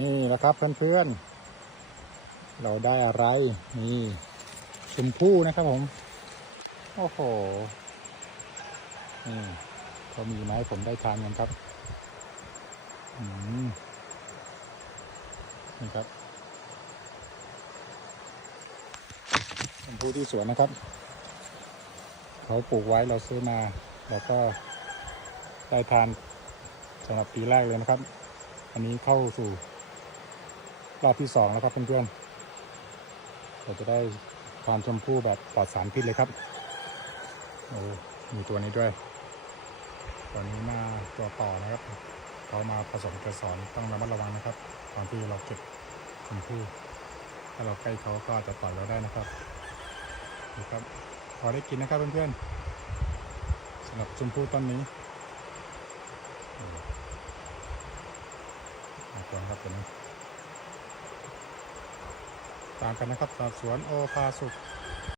นี่แหละครับเพื่อนๆ เราได้อะไร นี่ชมพู่นะครับผม โอ้โห นี่เขามีไม้ผมได้ทานกันครับนี่ครับชมพู่ที่สวนนะครับ เขาปลูกไว้เราซื้อมา แล้วก็ได้ทานสำหรับปีแรกเลยนะครับ อันนี้เข้าสู่ รอบที่สองแล้วครับเพื่อนๆเราจะได้ความชมพู่แบบปลอดสารพิษเลยครับโอ้มีตัวนี้ด้วยตัวนี้หน้าตัวต่อนะครับเขามาผสมเกสรต้องระมัดระวังนะครับ ตอนที่เราเก็บชมพู่ถ้าเราใกล้เขาก็อาจจะต่อยเราได้นะครับนี่ครับพอได้กินนะครับเพื่อนๆสำหรับชมพู่ต้นนี้อืมน่ากลัวครับตัวนี้ ตามกันนะครับสอบสวนโอภาสุข